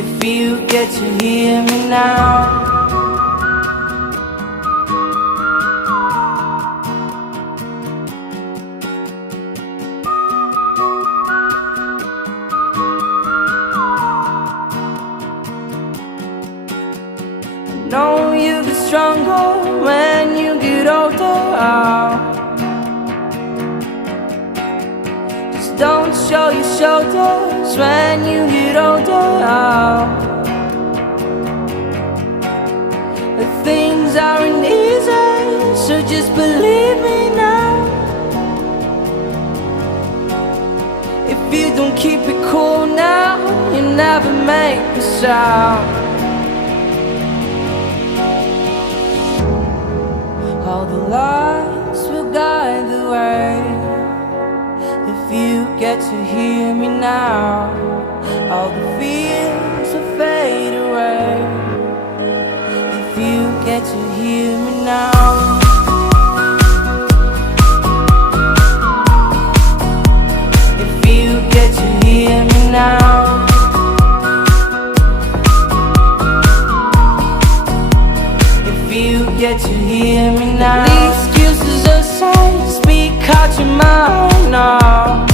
If you get to hear me now. Know you get stronger when you get older. Just don't show your shoulders when you get older. Things aren't easy, so just believe me now. If you don't keep it cool now, you never make a sound. All the lights will guide the way. If you get to hear me now, all the fears will fade away. If you get to hear me now. If you get to hear me now. You get to hear me now. The excuses aside, speak out your mind now.